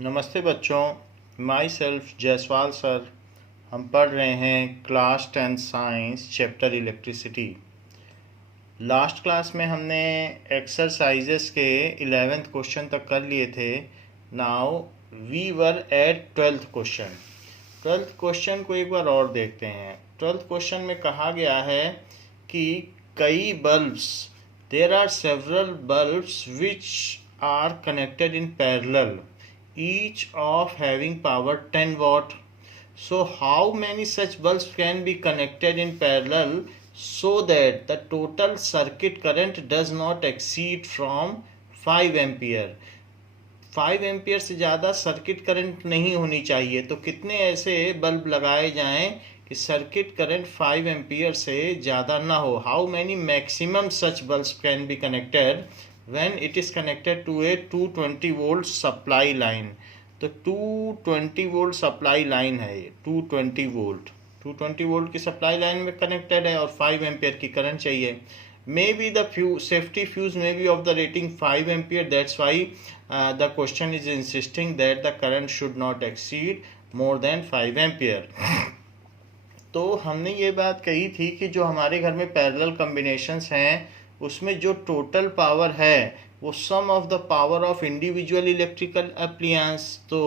नमस्ते बच्चों, my self Jaiswal sir. हम पढ़ रहे हैं class 10 science chapter electricity. Last class में हमने एक्सरसाइजेस के 11th क्वेश्चन तक कर लिए थे। Now we were at 12th question. 12th question को एक बार और देखते हैं। 12th क्वेश्चन में कहा गया है कि कई bulbs, there are several bulbs which are connected in parallel, each of having power 10 watt. So how many such bulbs can be connected in parallel so that the total circuit current does not exceed from 5 ampere? 5 ampere से ज़्यादा circuit current नहीं होनी चाहिए। तो कितने ऐसे bulb लगाए जाएं कि सर्किट करंट 5 एम्पियर से ज़्यादा ना हो? How many maximum such bulbs can be connected when it is connected to a 220 volt supply line? तो 220 वोल्ट सप्लाई लाइन है ये। 220 वोल्ट की सप्लाई लाइन में कनेक्टेड है और 5 एम्पियर की करंट चाहिए। May be the safety fuse may be of the rating 5 ampere, that's why the question is insisting that the current should not exceed more than 5 ampere. तो हमने ये बात कही थी कि जो हमारे घर में पैरेलल कॉम्बिनेशंस हैं उसमें जो टोटल पावर है वो sum of the power of individual electrical appliance. तो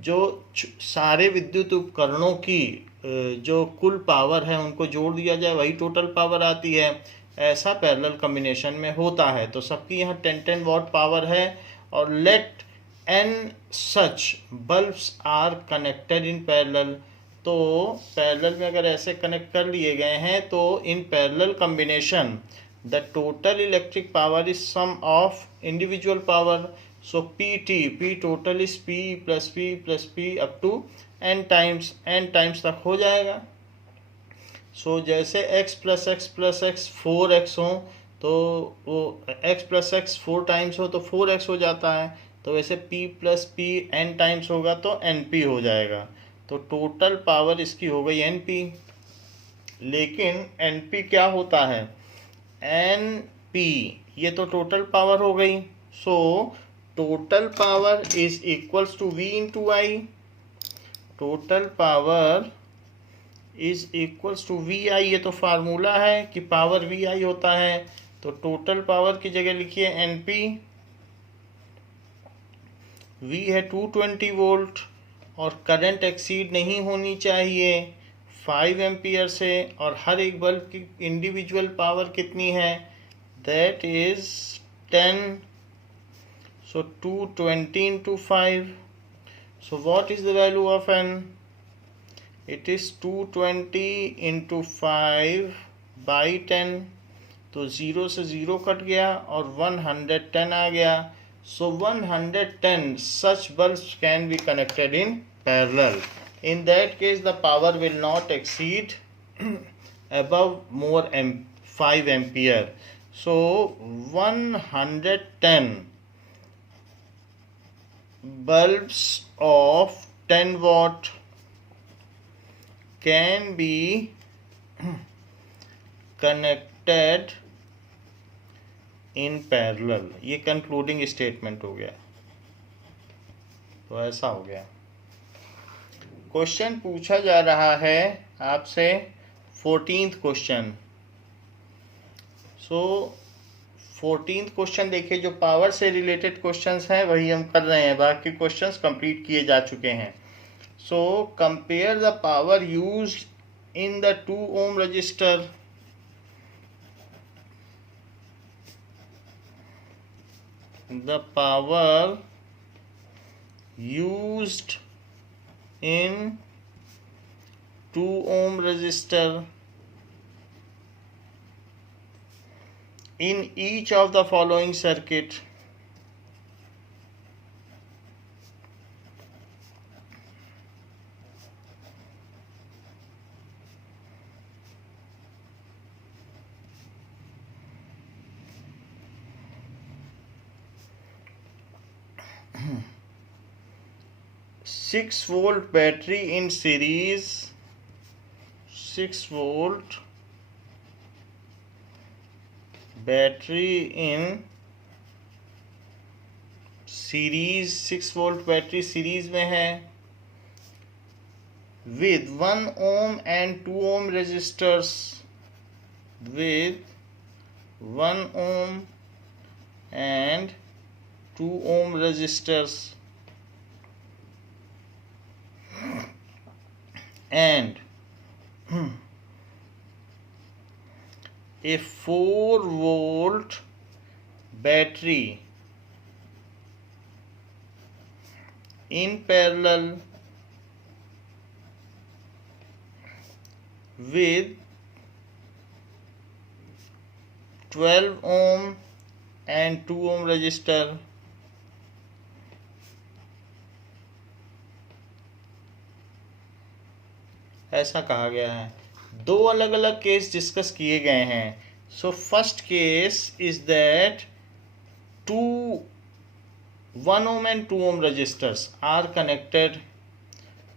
जो सारे विद्युत उपकरणों की जो कुल पावर है उनको जोड़ दिया जाए वही टोटल पावर आती है। ऐसा पैरेलल कॉम्बिनेशन में होता है। तो सबकी यहाँ 10-10 वॉट पावर है और let n such bulbs are connected in parallel. तो पैरेलल में अगर ऐसे कनेक्ट कर लिए गए हैं तो in parallel combination the total electric power is sum of individual power. So P total is P plus P plus P up to n times तक हो जाएगा। So जैसे x plus x 4x हो तो वो x plus x 4 टाइम्स हो तो 4x हो जाता है। तो वैसे P plus P n times होगा तो np हो जाएगा। तो टोटल पावर इसकी हो गई np। लेकिन np क्या होता है? NP ये तो टोटल पावर हो गई। So total power is equals to V into I. Total power is equals to VI। ये तो फार्मूला है कि पावर VI होता है। तो टोटल पावर की जगह लिखिए NP। V है 220 वोल्ट और करंट एक्सीड नहीं होनी चाहिए 5 एम्पियर से। और हर एक बल्ब की इंडिविजुअल पावर कितनी है? That is 10। So 220 into 5। So what is the value of n? It is 220 into 5 by 10। तो 0 से 0 कट गया और 110 आ गया। सो 110 such bulbs can be connected in parallel. In that case the power will not exceed above more 5 ampere. So 110 bulbs of 10 watt can be connected in parallel. ये concluding statement हो गया। तो ऐसा हो गया। क्वेश्चन पूछा जा रहा है आपसे 14th क्वेश्चन। सो 14th क्वेश्चन देखिए, जो पावर से रिलेटेड क्वेश्चंस हैं वही हम कर रहे हैं, बाकी क्वेश्चंस कंप्लीट किए जा चुके हैं। So compare the power used in the 2 ohm register. The power used in 2 ohm resistor in each of the following circuit. Six volt battery in series, 6 volt battery in series 6 volt battery series में है with 1 ohm and 2 ohm resistors, with 1 ohm and 2 ohm resistors, and a 4 volt battery in parallel with 12 ohm and 2 ohm resistor, ऐसा कहा गया है। दो अलग अलग case discuss किए गए हैं। So first case is that 1 ohm and 2 ohm resistors are connected,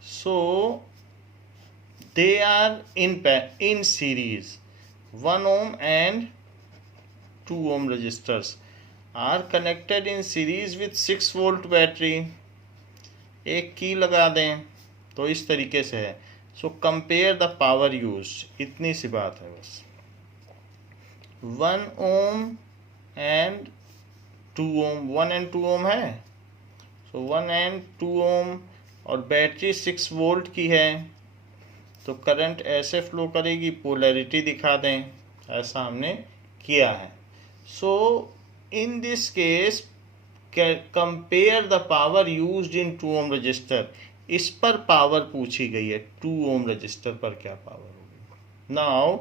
so they are in series. 1 ohm and 2 ohm resistors are connected in series with 6 volt battery. एक की लगा दें तो इस तरीके से है। So compare the power use, इतनी सी बात है बस। 1 ohm and 2 ohm, 1 and 2 ohm है, सो 1 and 2 ohm, और बैटरी 6 वोल्ट की है, तो करंट ऐसे फ्लो करेगी, पोलैरिटी दिखा दें, ऐसा हमने किया है। So in this case compare the power used in 2 ohm resistor, इस पर पावर पूछी गई है, 2 ohm रजिस्टर पर क्या पावर होगी। Now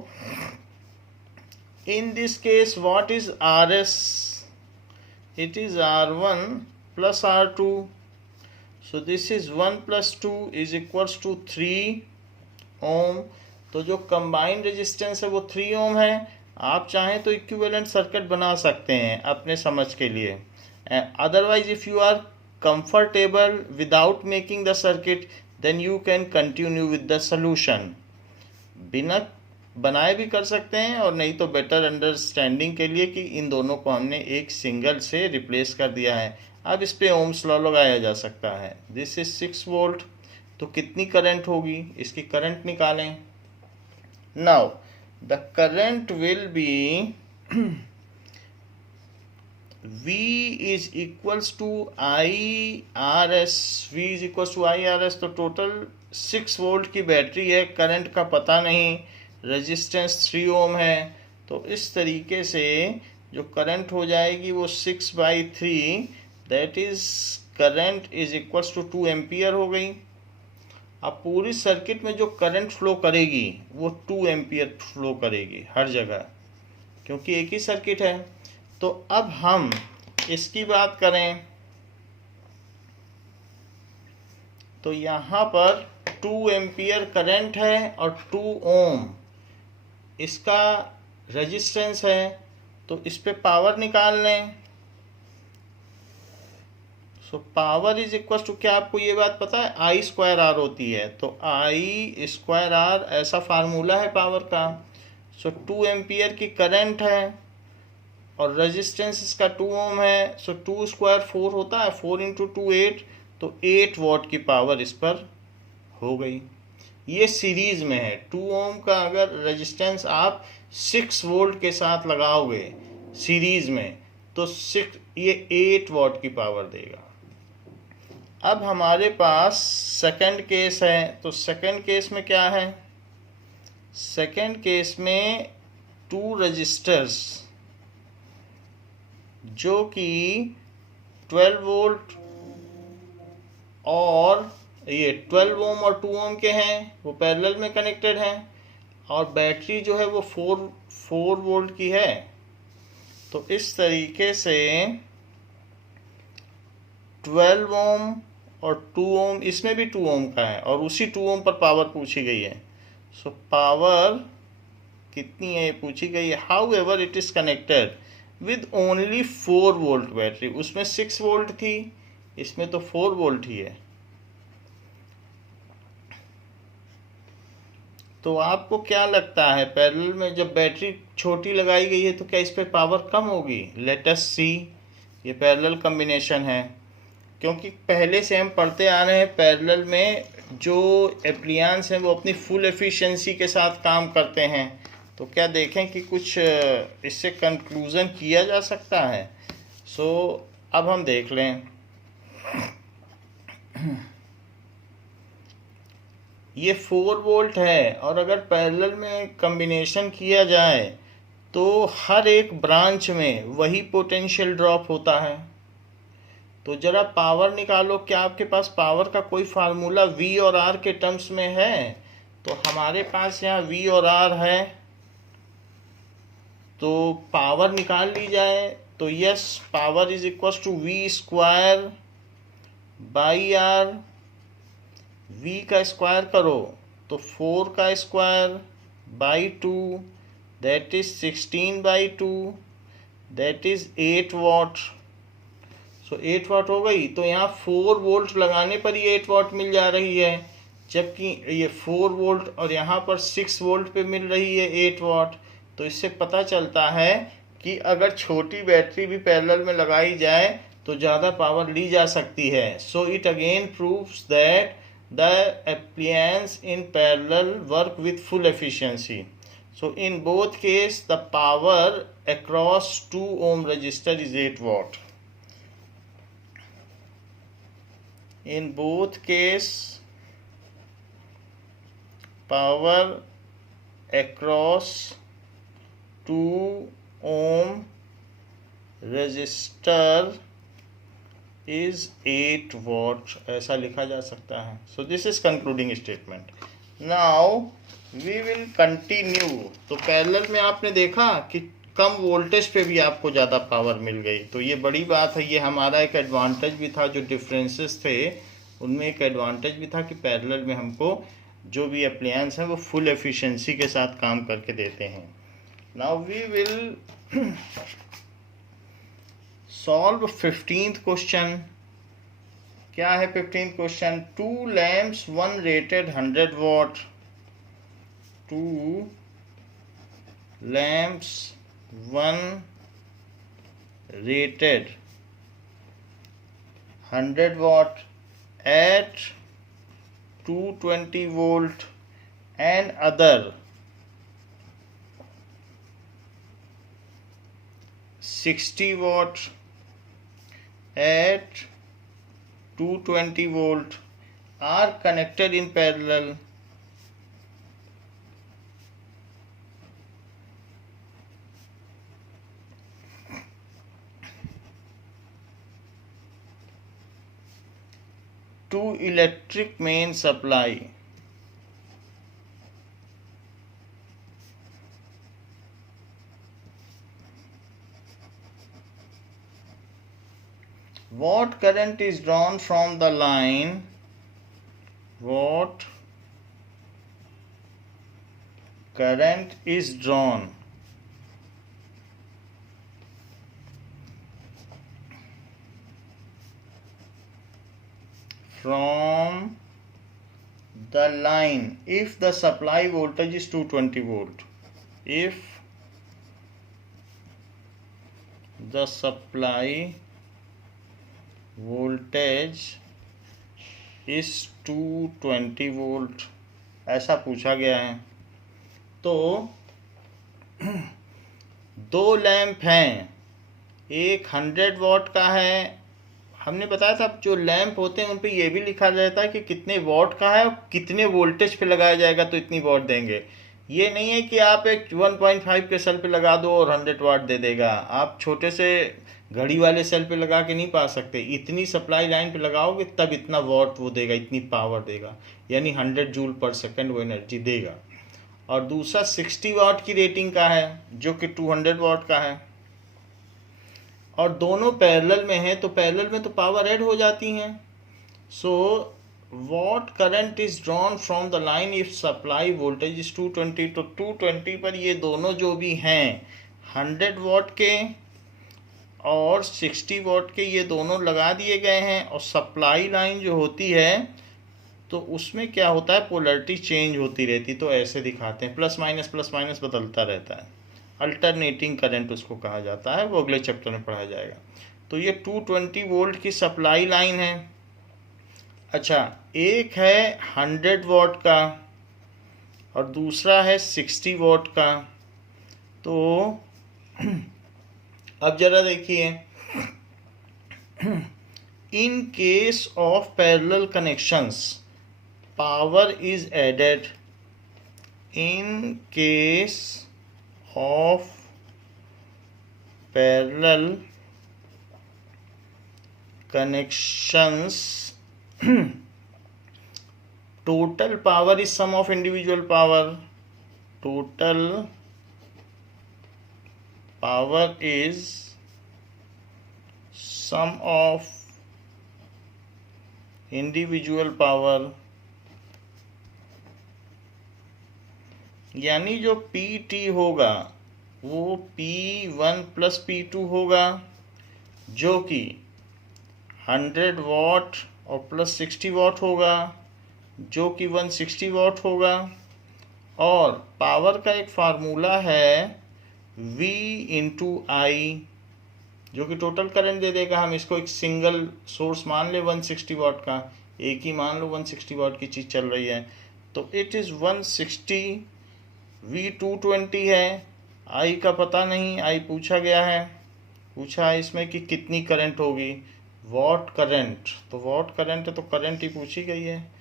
in this case what is RS, it is R1 plus R2, so this is 1 plus 2 is equals to 3 ohm। तो जो कंबाइंड रेजिस्टेंस है वो 3 ohm है। आप चाहें तो इक्विवेलेंट सर्किट बना सकते हैं अपने समझ के लिए। Otherwise if you are comfortable without making the circuit, then you can continue with the solution। बिना बनाए भी कर सकते हैं, और नहीं तो बेटर अंडरस्टैंडिंग के लिए कि इन दोनों को हमने एक सिंगल से रिप्लेस कर दिया है। अब इस पे ओम्स लॉ लगाया जा सकता है। दिस इज 6 वोल्ट, तो कितनी करंट होगी, इसकी करंट निकालें। Now the current will be V is equals to IRS, V is equals to IRS, तो टोटल 6 वोल्ट की बैटरी है, करंट का पता नहीं, रेजिस्टेंस 3 ओम है, तो इस तरीके से जो करंट हो जाएगी वो 6/3, that is current is equals to 2 ampere हो गई। अब पूरी सर्किट में जो करंट फ्लो करेगी वो 2 एम्पियर फ्लो करेगी हर जगह, क्योंकि एक ही सर्किट है। तो अब हम इसकी बात करें तो यहाँ पर 2 एम्पियर करंट है और 2 ओम इसका रेजिस्टेंस है, तो इस पे पावर निकाल लें। So power is equal to क्या, आपको ये बात पता है, I²R होती है, तो I²R ऐसा फार्मूला है पावर का। सो 2 एम्पियर की करंट है और रेजिस्टेंस इसका 2 ओम है, सो 2 स्क्वायर 4 होता है, 4 इंटू 2 8, तो 8 वॉट की पावर इस पर हो गई। ये सीरीज में है। 2 ओम का अगर रेजिस्टेंस आप 6 वोल्ट के साथ लगाओगे सीरीज में, तो ये 8 वॉट की पावर देगा। अब हमारे पास सेकंड केस है, तो सेकंड केस में क्या है, सेकंड केस में 2 रजिस्टर्स जो कि 12 वोल्ट और ये 12 ओम और 2 ओम के हैं, वो पैरेलल में कनेक्टेड हैं, और बैटरी जो है वो 4 वोल्ट की है। तो इस तरीके से 12 ओम और 2 ओम, इसमें भी 2 ओम का है और उसी 2 ओम पर पावर पूछी गई है। सो पावर कितनी है ये पूछी गई है। How ever it is connected with only 4 volt battery, उसमें 6 वोल्ट थी, इसमें तो 4 वोल्ट ही है। तो आपको क्या लगता है, पैरेलल में जब बैटरी छोटी लगाई गई है तो क्या इस पे पावर कम होगी? लेट अस सी, ये पैरेलल कॉम्बिनेशन है। क्योंकि पहले से हम पढ़ते आ रहे हैं पैरेलल में जो एप्लियंस हैं वो अपनी फुल एफिशिएंसी के साथ काम करते हैं। तो क्या देखें कि कुछ इससे कंक्लूज़न किया जा सकता है। सो अब हम देख लें। ये 4 वोल्ट है और अगर पैरेलल में कम्बिनेशन किया जाए तो हर एक ब्रांच में वही पोटेंशियल ड्रॉप होता है। तो ज़रा पावर निकालो। क्या आपके पास पावर का कोई फार्मूला V और R के टर्म्स में है? तो हमारे पास यहाँ V और R है, तो पावर निकाल ली जाए। तो yes, power is equal to V square by R। V का स्क्वायर करो तो 4 का square by 2, that is 16 by 2, that is 8 watt. So 8 watt हो गई। तो यहाँ 4 वोल्ट लगाने पर ही 8 वाट मिल जा रही है, जबकि ये 4 वोल्ट और यहाँ पर 6 वोल्ट पे मिल रही है 8 वाट। तो इससे पता चलता है कि अगर छोटी बैटरी भी पैरेलल में लगाई जाए तो ज़्यादा पावर ली जा सकती है। So it again proves that the appliance in parallel work with full efficiency. So in both case the power across 2 ohm resistor is 8 watt. In both case power across 2 ohm resistor is 8 watt, ऐसा लिखा जा सकता है। So this is concluding statement. Now we will continue. तो parallel में आपने देखा कि कम वोल्टेज पे भी आपको ज़्यादा पावर मिल गई, तो ये बड़ी बात है। ये हमारा एक एडवांटेज भी था। जो डिफरेंसेस थे उनमें एक एडवांटेज भी था कि पैरेलल में हमको जो भी एप्लियंस हैं वो फुल एफिशिएंसी के साथ काम करके देते हैं। Now we will solve 15th question. क्या है 15th question? 2 lamps, 1 rated 100 watt. 2 lamps, 1 rated 100 watt at 220 volt and other 60 watt at 220 volt are connected in parallel. To electric main supply. What current is drawn from the line? What current is drawn from the line if the supply voltage is 220 volt? If the supply voltage इस 220 volt, ऐसा पूछा गया है। तो 2 lamp हैं, एक 100 वाट का है। हमने बताया था जो लैंप होते हैं उन पे ये भी लिखा रहता है कि कितने वाट का है और कितने वोल्टेज पे लगाया जाएगा तो इतनी वाट देंगे। ये नहीं है कि आप एक 1.5 के सेल पे लगा दो और 100 वाट दे देगा। आप छोटे से घड़ी वाले सेल पे लगा के नहीं पा सकते। इतनी सप्लाई लाइन पे लगाओगे तब इतना वाट वो देगा, इतनी पावर देगा, यानी 100 जूल पर सेकंड वो एनर्जी देगा। और दूसरा 60 वाट की रेटिंग का है जो कि 200 वाट का है, और दोनों पैरेलल में है। तो पैरेलल में तो पावर ऐड हो जाती हैं। So what current is drawn from the line if supply voltage is 220। तो 220 पर ये दोनों जो भी हैं 100 वाट के और 60 वाट के, ये दोनों लगा दिए गए हैं। और सप्लाई लाइन जो होती है तो उसमें क्या होता है, पोलैरिटी चेंज होती रहती। तो ऐसे दिखाते हैं, प्लस माइनस बदलता रहता है। अल्टरनेटिंग करंट उसको कहा जाता है, वो अगले चैप्टर में पढ़ा जाएगा। तो ये 220 वोल्ट की सप्लाई लाइन है। अच्छा, एक है 100 वॉट का और दूसरा है 60 वॉट का। तो अब जरा देखिए, in case of parallel connections power is added. In case of parallel connections total power is sum of individual power. Total power is sum of individual power, यानी जो PT होगा वो P1 प्लस P2 होगा, जो कि 100 what और plus 60 what होगा, जो कि 160 वॉट होगा। और पावर का एक फार्मूला है V इंटू आई, जो कि टोटल करंट दे देगा। हम इसको एक सिंगल सोर्स मान ले 160 वॉट का, एक ही मान लो 160 वॉट की चीज़ चल रही है, तो इट इज़ 160, V 220 है, आई का पता नहीं, आई पूछा गया है, पूछा है इसमें कि कितनी करंट होगी, वॉट करंट। तो वॉट करंट है तो करंट ही पूछी गई है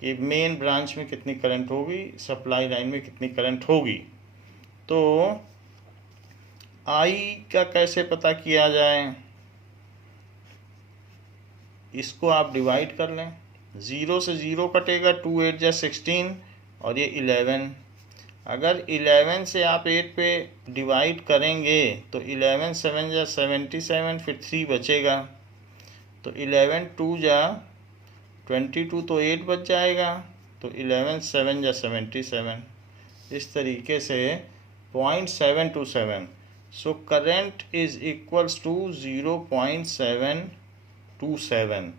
कि मेन ब्रांच में कितनी करंट होगी, सप्लाई लाइन में कितनी करंट होगी। तो आई का कैसे पता किया जाए, इसको आप डिवाइड कर लें। 0 से 0 कटेगा, 2 8 जा 16 और ये 11। अगर 11 से आप 8 पे डिवाइड करेंगे तो 11 7 जा 77, फिर 3 बचेगा, तो 11 2 जा 22, तो 8 बच जाएगा, तो 11 7 जा 77। इस तरीके से 0.727। So current is equals to 0.727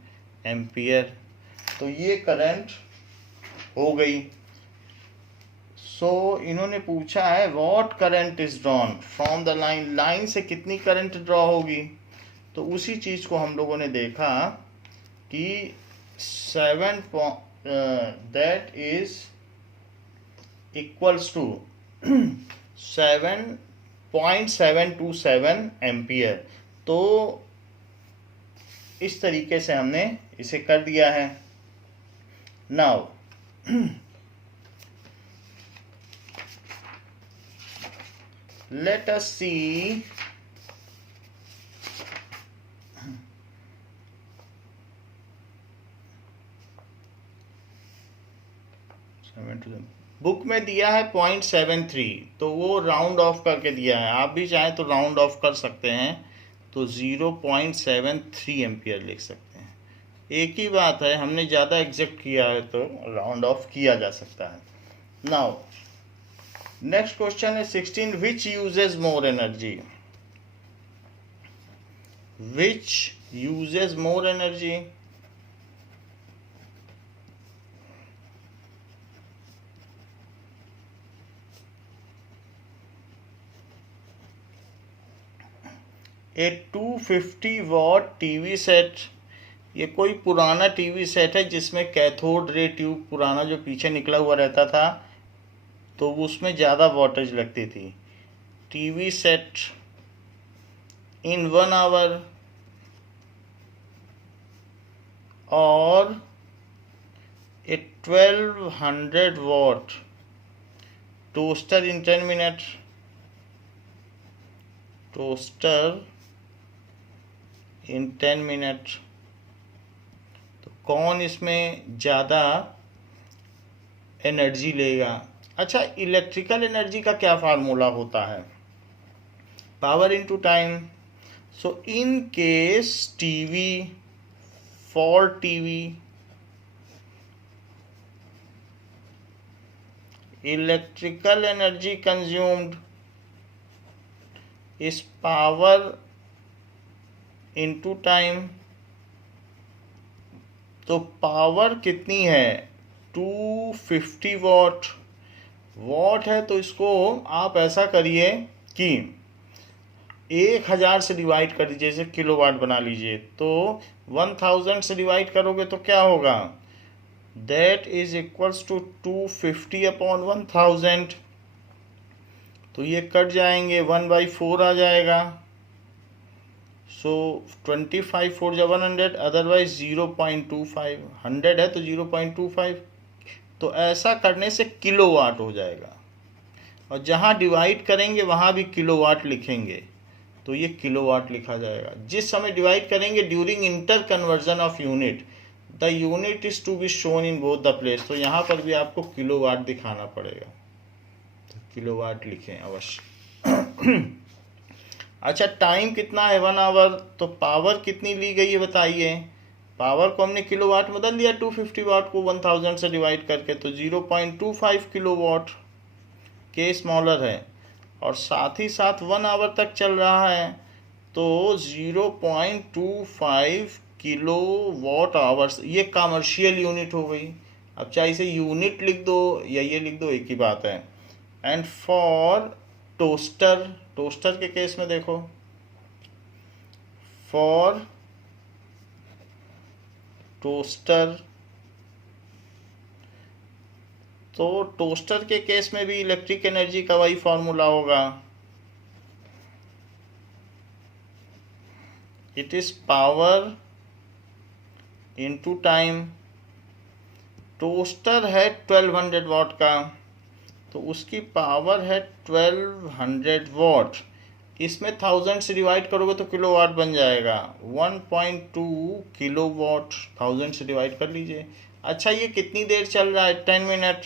ampere. तो ये करंट हो गई। सो इन्होंने पूछा है what current is drawn from the line, line से कितनी करंट ड्रॉ होगी। तो उसी चीज़ को हम लोगों ने देखा कि 7 that is equals to 7.727 ampere. तो इस तरीके से हमने इसे कर दिया है। Now let us see book में दिया है 0.73, तो वो राउंड ऑफ करके दिया है। आप भी चाहें तो राउंड ऑफ कर सकते हैं, तो 0.73 एम्पियर लिख सकते हैं। एक ही बात है, हमने ज़्यादा एग्जैक्ट किया है तो राउंड ऑफ किया जा सकता है। नाउ नेक्स्ट क्वेश्चन है 16, which uses more energy. Which uses more energy. A 250 what TV set, ये कोई पुराना टीवी सेट है जिसमें कैथोड रे ट्यूब पुराना जो पीछे निकला हुआ रहता था, तो उसमें ज़्यादा वोल्टेज लगती थी। टीवी सेट इन 1 आवर और ए 1200 what toaster in 10 minute. Toaster in 10 minute. तो कौन इसमें ज़्यादा एनर्जी लेगा। अच्छा, इलेक्ट्रिकल एनर्जी का क्या फार्मूला होता है, power into time. So in case TV, for TV, electrical energy consumed इस पावर इनटू टाइम। तो पावर कितनी है, 250 वॉट। वॉट है तो इसको आप ऐसा करिए कि 1000 से डिवाइड कर दीजिए, जैसे किलोवाट बना लीजिए, तो 1000 से डिवाइड करोगे तो क्या होगा, that is equals to 250 upon 1000। तो ये कट जाएंगे, 1/4 आ जाएगा। सो 25 4 जा 100, अदरवाइज 0.25, 100 है तो 0.25। तो ऐसा करने से किलोवाट हो जाएगा, और जहाँ डिवाइड करेंगे वहाँ भी किलोवाट लिखेंगे, तो ये किलोवाट लिखा जाएगा। जिस समय डिवाइड करेंगे during inter conversion of unit, the unit is to be shown in both the place. तो यहाँ पर भी आपको किलोवाट दिखाना पड़ेगा, तो किलोवाट लिखें अवश्य। अच्छा, टाइम कितना है, 1 आवर। तो पावर कितनी ली गई है बताइए। पावर को हमने किलोवाट में बदल दिया, 250 वाट को 1000 से डिवाइड करके, तो 0.25 किलोवाट, के स्मॉलर है, और साथ ही साथ 1 आवर तक चल रहा है, तो 0.25 किलो वॉट आवर्स, ये कमर्शियल यूनिट हो गई। अब चाहे इसे यूनिट लिख दो या ये लिख दो, एक ही बात है। एंड फॉर टोस्टर, टोस्टर के केस में देखो, फॉर टोस्टर, तो टोस्टर के केस में भी इलेक्ट्रिक एनर्जी का वही फॉर्मूला होगा, it is power into time. Toaster है 1200 वाट का, तो उसकी पावर है 1200 वाट। इसमें 1000 से डिवाइड करोगे तो किलोवाट बन जाएगा, 1.2 किलोवाट। 1000 से डिवाइड कर लीजिए। अच्छा, ये कितनी देर चल रहा है, 10 मिनट।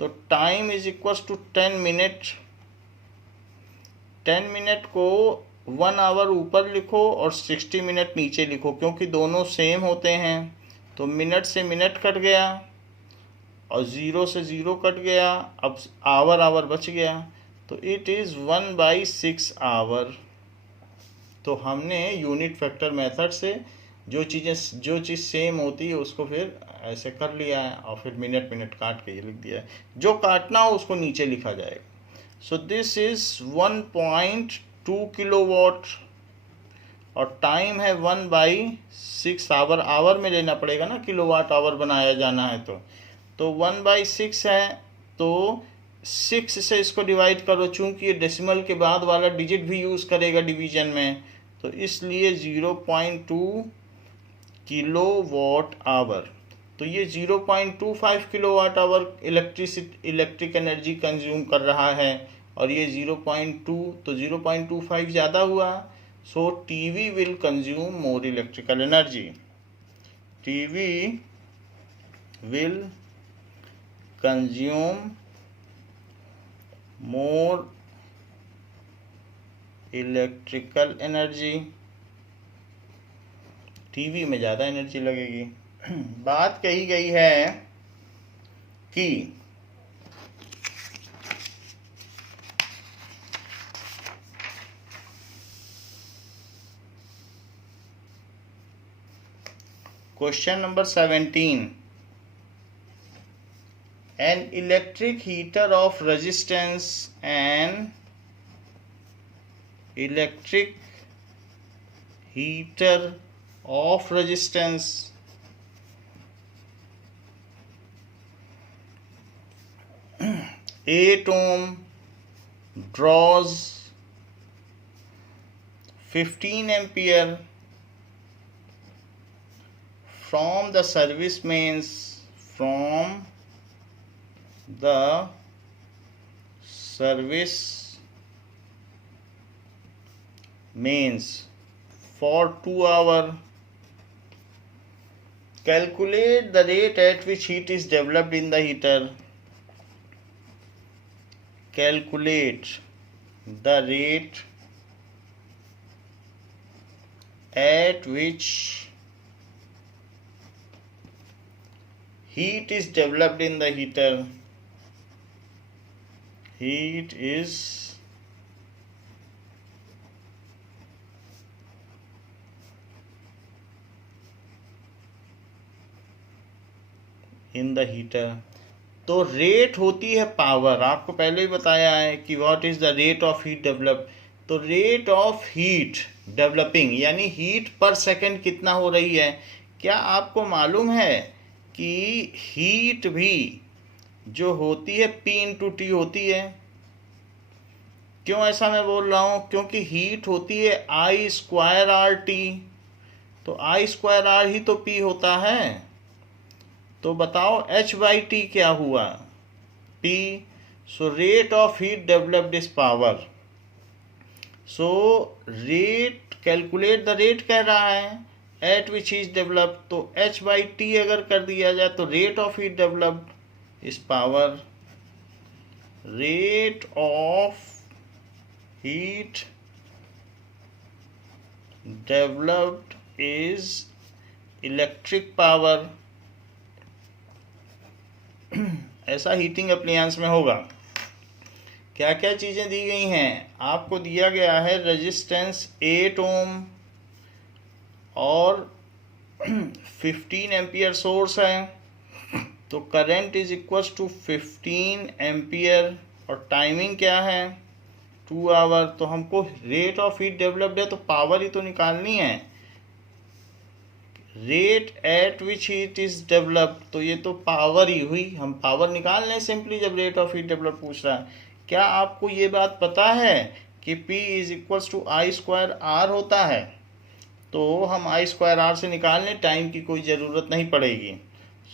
तो time is equals to 10 minute. 10 minute को 1 आवर ऊपर लिखो और 60 मिनट नीचे लिखो, क्योंकि दोनों सेम होते हैं। तो मिनट से मिनट कट गया और 0 से 0 कट गया, अब आवर आवर बच गया, तो इट इज़ 1/6 आवर। तो हमने यूनिट फैक्टर मेथड से जो चीज़ सेम होती है उसको फिर ऐसे कर लिया है, और फिर मिनट मिनट काट के ये लिख दिया है। जो काटना हो उसको नीचे लिखा जाएगा। सो दिस इज 1.2 किलोवाट, और टाइम है 1/6 आवर। आवर में लेना पड़ेगा ना, किलोवाट आवर बनाया जाना है तो 1/6 है, तो 6 से इसको डिवाइड करो, चूंकि ये डेसिमल के बाद वाला डिजिट भी यूज़ करेगा डिवीजन में, तो इसलिए 0.2 किलोवाट आवर। तो ये 0.25 kilowatt hour electric energy consume कर रहा है, और ये 0.2, तो 0.25 ज़्यादा हुआ। So TV will consume more electrical energy. TV will consume more electrical energy. TV में ज़्यादा एनर्जी लगेगी। बात कही गई है कि question number 17, an electric heater of resistance, an electric heater of resistance 8 ohm draws 15 ampere from the service mains for 2 hours. Calculate the rate at which heat is developed in the heater. Calculate the rate at which heat is developed in the heater. Heat is in the heater. तो rate होती है power, आपको पहले ही बताया है कि what is the rate of heat develop. तो rate of heat developing यानी हीट पर सेकंड कितना हो रही है। क्या आपको मालूम है कि हीट भी जो होती है P/T होती है। क्यों ऐसा मैं बोल रहा हूँ, क्योंकि हीट होती है I²RT, तो I²R ही तो P होता है। तो बताओ H/T क्या हुआ, P। So rate of heat developed is power. So rate, calculate the rate कह रहा है एट विच इज डेवलप्ड, तो H/T अगर कर दिया जाए तो rate of heat developed is power. Rate of heat developed is electric power. ऐसा हीटिंग अप्लायंस में होगा। क्या क्या चीज़ें दी गई हैं, आपको दिया गया है रेजिस्टेंस 8 ओम और 15 एम्पियर सोर्स है, तो current is equal to 15 ampere और टाइमिंग क्या है 2 आवर। तो हमको रेट ऑफ हीट डेवलप्ड है तो पावर ही तो निकालनी है। Rate at which heat is developed, तो ये तो पावर ही हुई, हम पावर निकाल लें सिंपली जब रेट ऑफ हीट डेवलप पूछ रहा है। क्या आपको ये बात पता है कि P is equals to I²R होता है, तो हम I²R से निकाल लें, टाइम की कोई ज़रूरत नहीं पड़ेगी।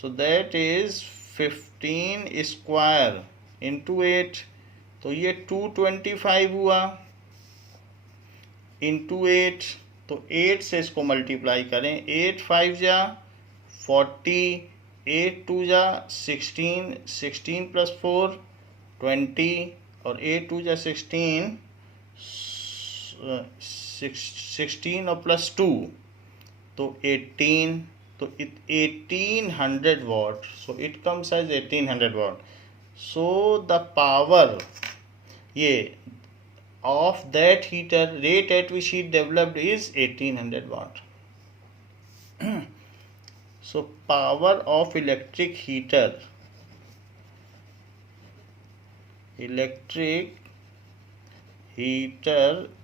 So that is 15 square into 8, तो ये 225 हुआ इंटू 8, तो 8 से इसको मल्टीप्लाई करें, 8 5 जा 40, 8 2 जा 16, 16 प्लस 4 20 और 8 2 जा 16, 16 और प्लस 2 तो 18, तो 1800 watt. So it comes as 1800 watt. So the power ये of that heater rate at which heat developed is 1800 watt. So power of electric heater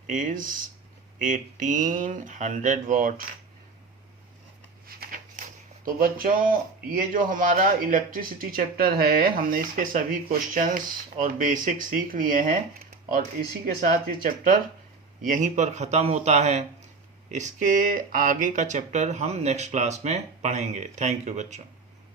is 1800 watt। तो बच्चों ये जो हमारा इलेक्ट्रिसिटी चैप्टर है, हमने इसके सभी क्वेश्चंस और बेसिक सीख लिए हैं और इसी के साथ ये चैप्टर यहीं पर ख़त्म होता है। इसके आगे का चैप्टर हम नेक्स्ट क्लास में पढ़ेंगे। थैंक यू बच्चों।